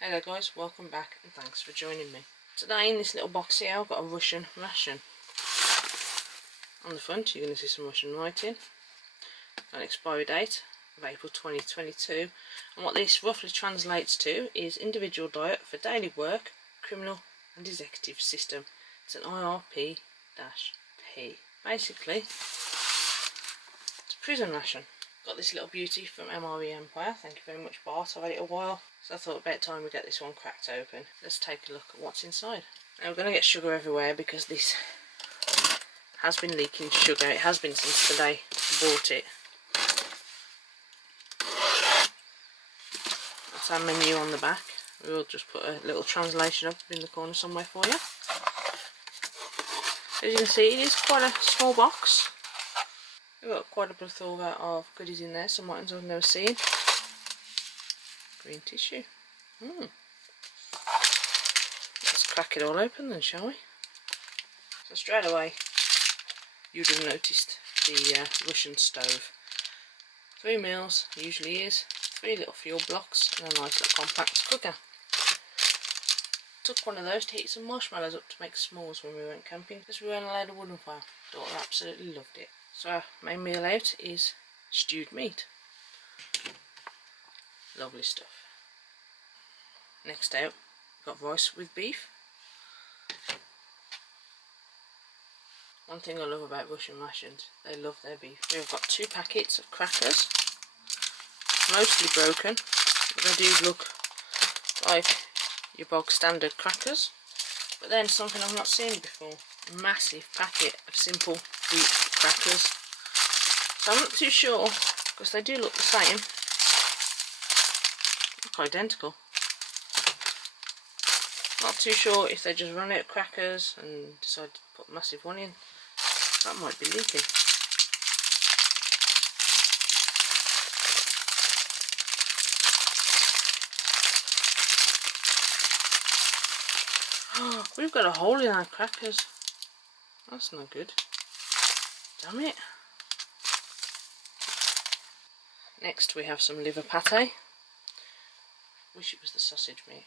Hello guys, welcome back and thanks for joining me. Today in this little box here I've got a Russian ration. On the front you're going to see some Russian writing, an expiry date of April 2022, and what this roughly translates to is individual diet for daily work, criminal and executive system. It's an IRP-P. Basically, it's a prison ration. Got this little beauty from MRE Empire. Thank you very much, Bart. I've had it a while, so I thought about time we get this one cracked open. Let's take a look at what's inside. Now we're going to get sugar everywhere because this has been leaking sugar. It has been since the day I bought it. That's our menu on the back. We'll just put a little translation up in the corner somewhere for you. As you can see, it is quite a small box. We've got quite a plethora of goodies in there, some items I've never seen. Green tissue. Let's crack it all open then, shall we? So straight away, you'd have noticed the Russian stove. 3 meals, usually is. 3 little fuel blocks and a nice little compact cooker. Took one of those to heat some marshmallows up to make s'mores when we went camping because we weren't allowed a wooden fire. Daughter absolutely loved it. So our main meal out is stewed meat. Lovely stuff. Next out, we've got rice with beef. One thing I love about Russian rations, they love their beef. We've got 2 packets of crackers, mostly broken, but they do look like your bog standard crackers. But then something I've not seen before, a massive packet of simple wheat crackers. So I'm not too sure, because they do look the same, look identical. Not too sure if they just run out of crackers and decide to put a massive one in. That might be leaking. Oh, we've got a hole in our crackers. That's no good. Damn it. Next we have some liver pate. Wish it was the sausage meat.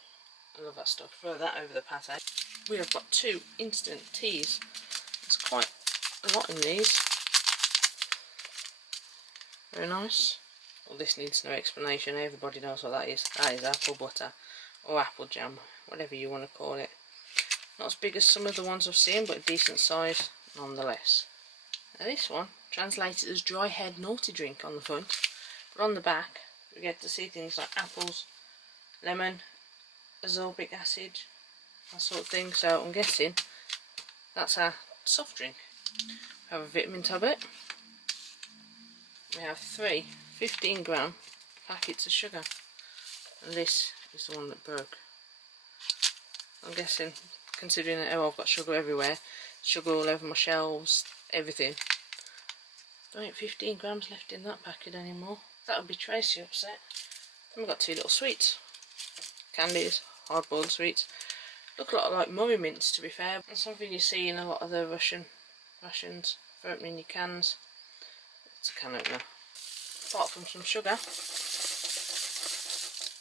I love that stuff. Throw that over the pate. We have got 2 instant teas. There's quite a lot in these. Very nice. Well, this needs no explanation. Everybody knows what that is. That is apple butter or apple jam, whatever you want to call it. Not as big as some of the ones I've seen, but a decent size nonetheless. Now this one translated as dry head naughty drink on the front, but on the back we get to see things like apples, lemon, ascorbic acid, that sort of thing. So I'm guessing that's our soft drink. We have a vitamin tablet. We have 3 15-gram packets of sugar, and this is the one that broke. I'm guessing, considering that I've got sugar everywhere, sugar all over my shelves, everything, there ain't 15 grams left in that packet anymore. That would be Tracy upset. And we've got 2 little sweets, candies, hard-boiled sweets. Look a lot like Murray mints, to be fair, and something you see in a lot of the Russian rations for opening your cans. It's a can opener. Apart from some sugar,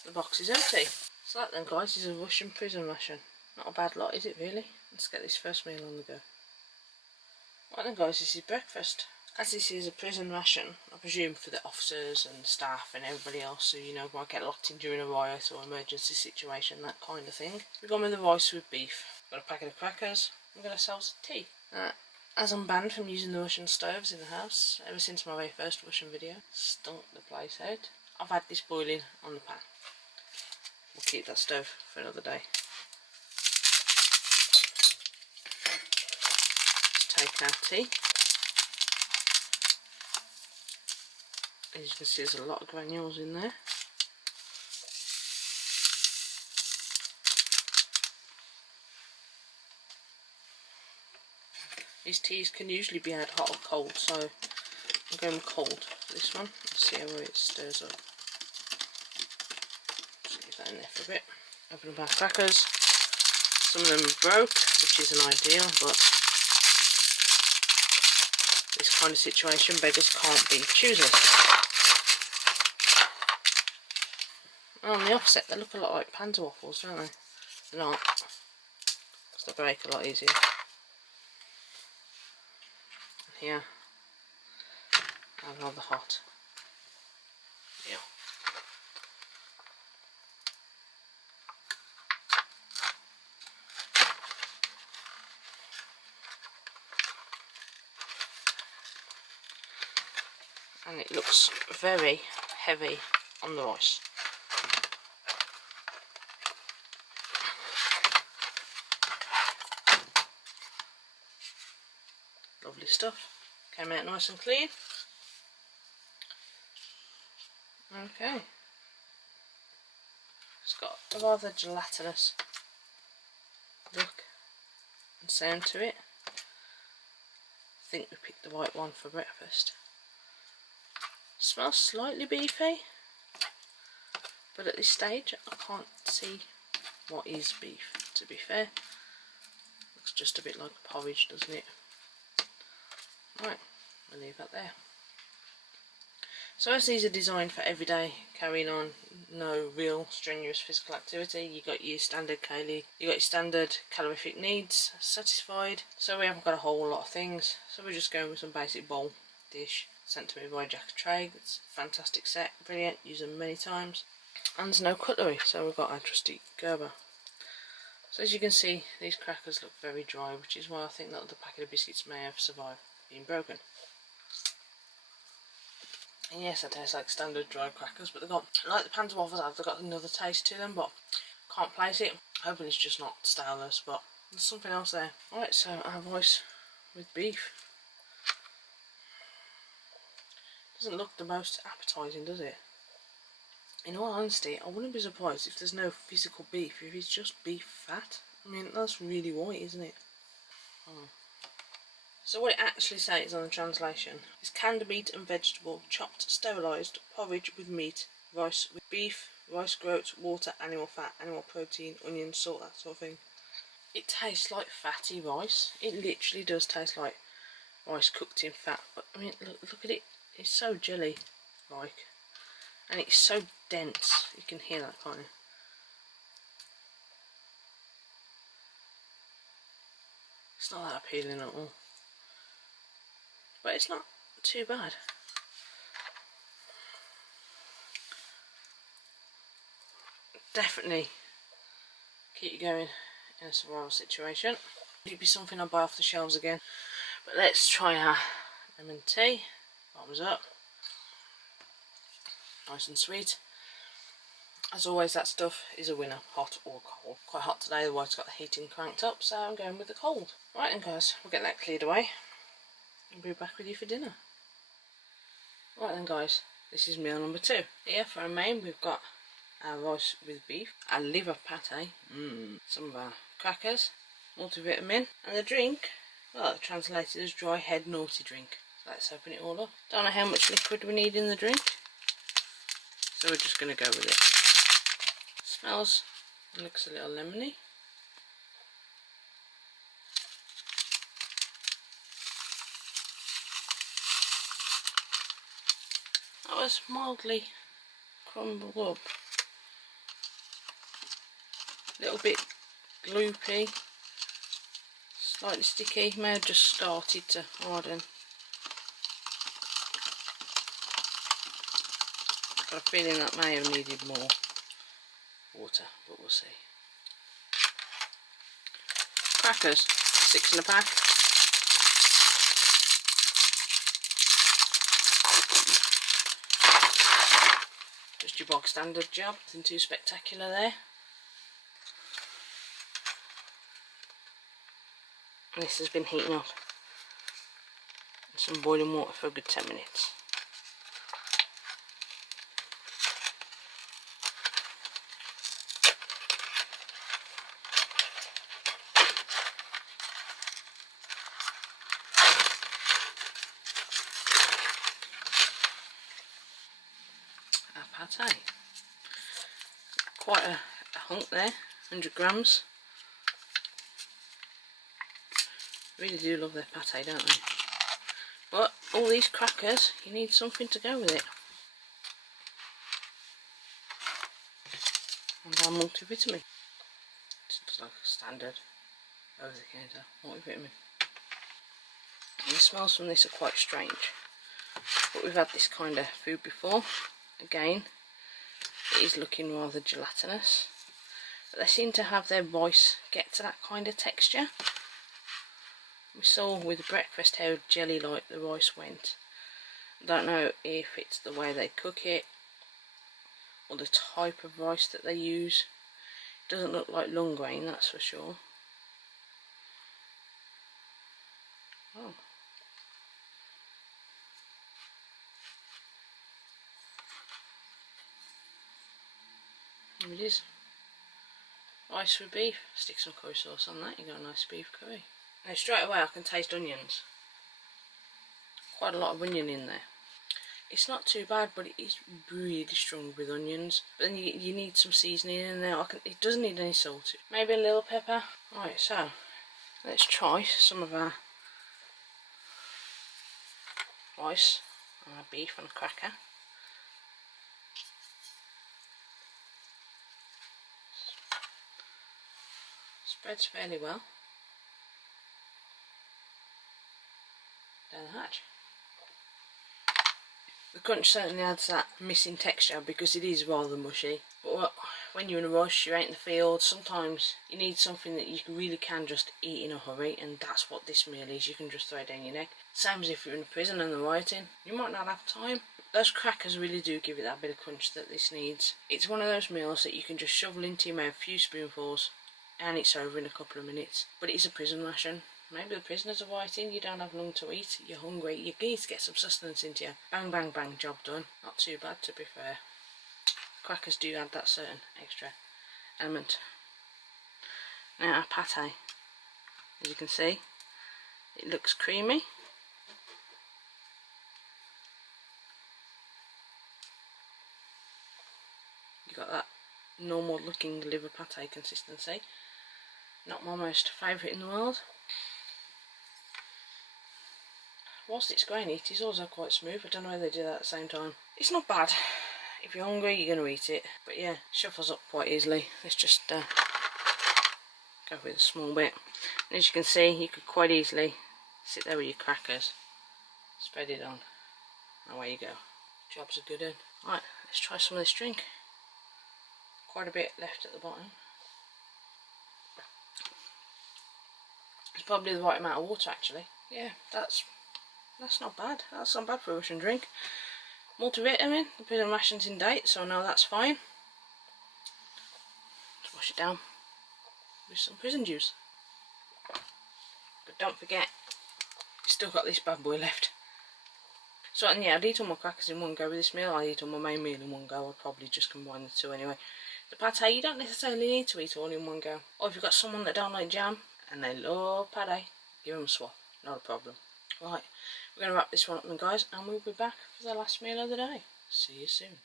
the box is empty. So that then, guys, is a Russian prison ration. Not a bad lot, is it really? Let's get this first meal on the go. Right then, guys, this is breakfast. As this is a prison ration, I presume for the officers and staff and everybody else who, you know, might get locked in during a riot or emergency situation, that kind of thing. We've gone with the rice with beef. Got a packet of crackers. We've got ourselves a tea. As I'm banned from using the Russian stoves in the house, ever since my very first Russian video, stunk the place out, I've had this boiling on the pan. We'll keep that stove for another day. Let's take our tea. As you can see, there's a lot of granules in there. These teas can usually be had hot or cold, so I'm going cold for this one. Let's see how it stirs up. Just leave that in there for a bit. Open up our crackers. Some of them broke, which isn't ideal, but this kind of situation, beggars can't be choosers. And on the offset, they look a lot like Panda waffles, don't they? They're not, because they break a lot easier. And here, they're rather hot. Yeah. And it looks very heavy on the rice. Lovely stuff. Came out nice and clean. Okay. It's got a rather gelatinous look and sound to it. I think we picked the right one for breakfast. Smells slightly beefy, but at this stage I can't see what is beef, to be fair. Looks just a bit like porridge, doesn't it? Right, we'll leave that there. So as these are designed for everyday carrying on, no real strenuous physical activity, you got your standard Kaylee, you got your standard calorific needs satisfied. So we haven't got a whole lot of things. So we're just going with some basic bowl dish sent to me by Jack Trade. It's a fantastic set, brilliant, use them many times. And there's no cutlery, so we've got our trusty Gerber. So as you can see, these crackers look very dry, which is why I think that the packet of biscuits may have survived being broken. And yes, they taste like standard dry crackers, but they've got, like the Panda waffles have, they've got another taste to them, but can't place it. Hoping it's just not staleness, but there's something else there. Alright, so our rice with beef. Doesn't look the most appetising, does it? In all honesty, I wouldn't be surprised if there's no physical beef, if it's just beef fat. I mean, that's really white, isn't it? So what it actually says on the translation is canned meat and vegetable, chopped, sterilised, porridge with meat, rice with beef, rice groats, water, animal fat, animal protein, onion, salt, that sort of thing. It tastes like fatty rice. It literally does taste like rice cooked in fat. But I mean, look at it. It's so jelly-like. And it's so dense. You can hear that, can't you? It's not that appealing at all. But it's not too bad. Definitely keep you going in a survival situation. It'd be something I'll buy off the shelves again. But let's try our lemon tea. Bottoms up. Nice and sweet. As always, that stuff is a winner, hot or cold. Quite hot today, otherwise it's got the heating cranked up, so I'm going with the cold. Right then guys, we'll get that cleared away and be back with you for dinner. Right then guys, this is meal number 2. Here for our main, we've got our rice with beef, our liver pate, some of our crackers, multivitamin, and the drink, well, it's translated as dry head naughty drink. So let's open it all up. Don't know how much liquid we need in the drink, so we're just going to go with it. Smells and looks a little lemony. That was mildly crumbled up. A little bit gloopy, slightly sticky, may have just started to harden. Got a feeling that may have needed more water, but we'll see. Crackers, 6 in a pack. Just your bog standard job, nothing too spectacular there. And this has been heating up in some boiling water for a good 10 minutes. Our pate. Quite a hunk there, 100 grams. Really do love their pate, don't they? But all these crackers, you need something to go with it. and our multivitamin. It's just like a standard over-the-counter multivitamin. And the smells from this are quite strange, but we've had this kind of food before. Again, it is looking rather gelatinous, but they seem to have their rice get to that kind of texture. We saw with breakfast how jelly-like the rice went. I don't know if it's the way they cook it or the type of rice that they use. It doesn't look like long grain, that's for sure. Oh. There it is. Rice with beef. Stick some curry sauce on that, you got a nice beef curry. Now straight away I can taste onions. Quite a lot of onion in there. It's not too bad, but it is really strong with onions. But then you need some seasoning in there. It doesn't need any salt. Maybe a little pepper. Right, so let's try some of our rice and our beef and a cracker. Spreads fairly well down the hatch. The crunch certainly adds that missing texture because it is rather mushy. But when you're in a rush, you're out in the field, sometimes you need something that you really can just eat in a hurry, and that's what this meal is. You can just throw it down your neck. Same as if you're in a prison and they're rioting. You might not have time. Those crackers really do give it that bit of crunch that this needs. It's one of those meals that you can just shovel into your mouth a few spoonfuls and it's over in a couple of minutes. But it is a prison ration. Maybe the prisoners are writing, you don't have long to eat, you're hungry, you need to get some sustenance into you. Bang, bang, bang, job done. Not too bad, to be fair. Crackers do add that certain extra element. Now our pate, as you can see, it looks creamy. You got that normal looking liver pate consistency. Not my most favourite in the world. Whilst it's grainy, it is also quite smooth. I don't know why they do that at the same time. It's not bad. If you're hungry, you're going to eat it. But yeah, shuffles up quite easily. Let's just go with a small bit. And as you can see, you could quite easily sit there with your crackers. Spread it on. And away you go. Job's a good one. Right, let's try some of this drink. Quite a bit left at the bottom. It's probably the right amount of water actually. Yeah, that's not bad. That's not bad for a Russian drink. Multivitamin, the prison ration's in date, so now that's fine. Let's wash it down with some prison juice. But don't forget, you've still got this bad boy left. So and yeah, I'd eat all my crackers in one go with this meal. I'd eat all my main meal in one go. I'd probably just combine the two anyway. The pate, you don't necessarily need to eat all in one go. Or if you've got someone that don't like jam and they love pate, give them a swap, not a problem. Right, we're going to wrap this one up then guys, and we'll be back for the last meal of the day. See you soon.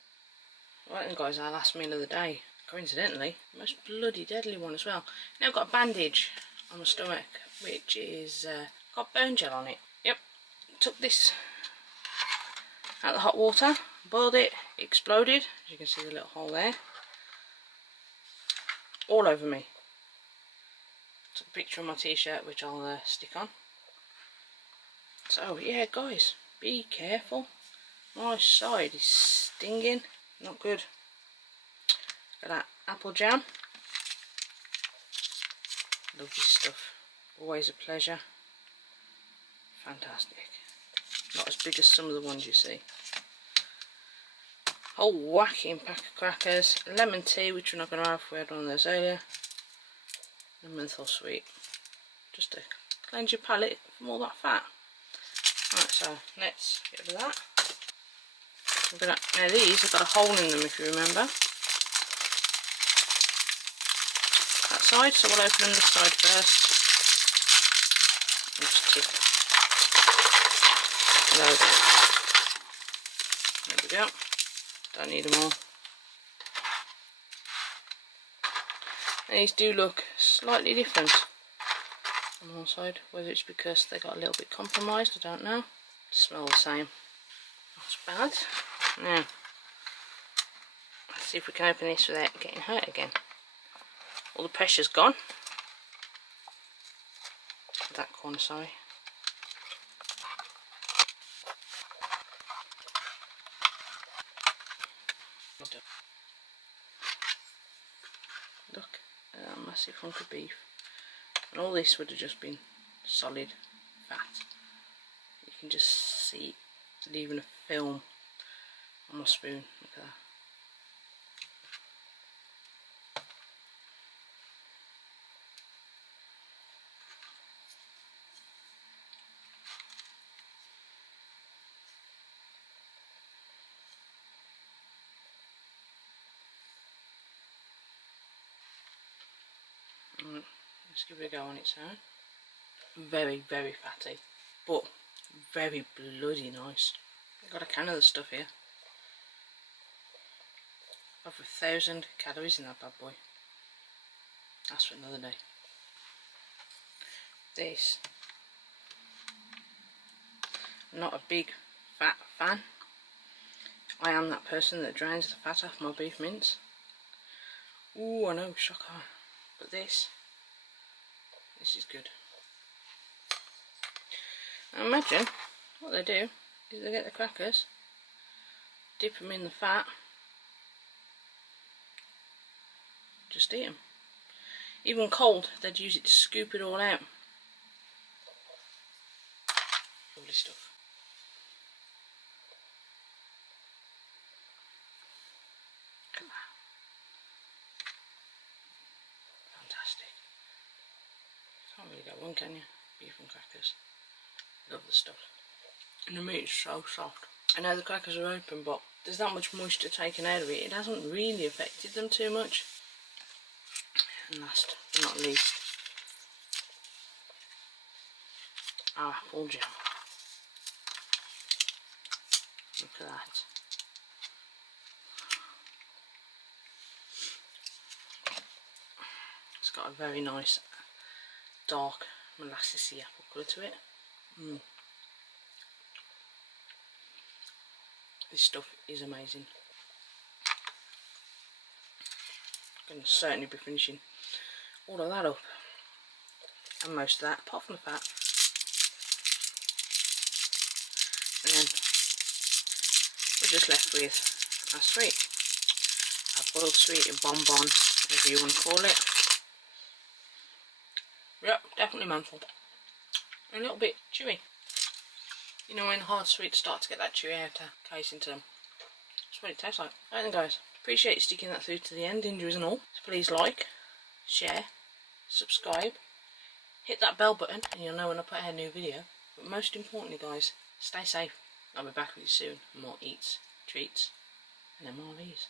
Right then guys, our last meal of the day. Coincidentally, the most bloody deadly one as well. Now I've got a bandage on my stomach, which is got bone gel on it. Yep, took this out of the hot water, boiled it, it exploded, as you can see the little hole there. All over me. Took a picture of my t-shirt, which I'll stick on. So yeah guys, be careful. My side is stinging, not good. Got that apple jam. Love this stuff, always a pleasure. Fantastic. Not as big as some of the ones you see. Whole whacking pack of crackers, lemon tea, which we're not going to have, we had one of those earlier, and menthol sweet, just to cleanse your palate from all that fat. Right, so let's get rid of that. Now these have got a hole in them, if you remember. That side, so we'll open them this side first. And just tip. There we go. Don't need them all. These do look slightly different on one side, whether it's because they got a little bit compromised, I don't know. Smell the same. Not bad. Now, I See if we can open this without getting hurt again. All the pressure's gone. That corner, sorry. Look at that massive hunk of beef. And all this would have just been solid fat. You can just see leaving a film on my spoon. Look at that. Let's give it a go on its own. Very, very fatty, but very bloody nice. I've got a can of the stuff here. Over 1,000 calories in that bad boy. That's for another day. This. I'm not a big fat fan. I am that person that drains the fat off my beef mince. Ooh, I know, shocker. But this is good. I imagine what they do is they get the crackers, dip them in the fat, just eat them. Even cold, they'd use it to scoop it all out. Lovely stuff. Look at that. Fantastic. Can't really go wrong, can you? Beef and crackers. Love the stuff. And the meat is so soft. I know the crackers are open, but there's that much moisture taken out of it. It hasn't really affected them too much. And last but not least, our apple jam. Look at that. It's got a very nice dark molassesy apple colour to it. This stuff is amazing. I'm going to certainly be finishing all of that up, and most of that, apart from the fat. And then we're just left with our sweet, our boiled sweet, a bonbon, whatever you want to call it. Yep, definitely menthol. A little bit chewy. You know when hard sweets start to get that chewy outer case into them. That's what it tastes like. Right then guys, appreciate you sticking that through to the end, injuries and all. So please like, share, subscribe, hit that bell button and you'll know when I put out a new video. But most importantly guys, stay safe. I'll be back with you soon for more eats, treats and MREs.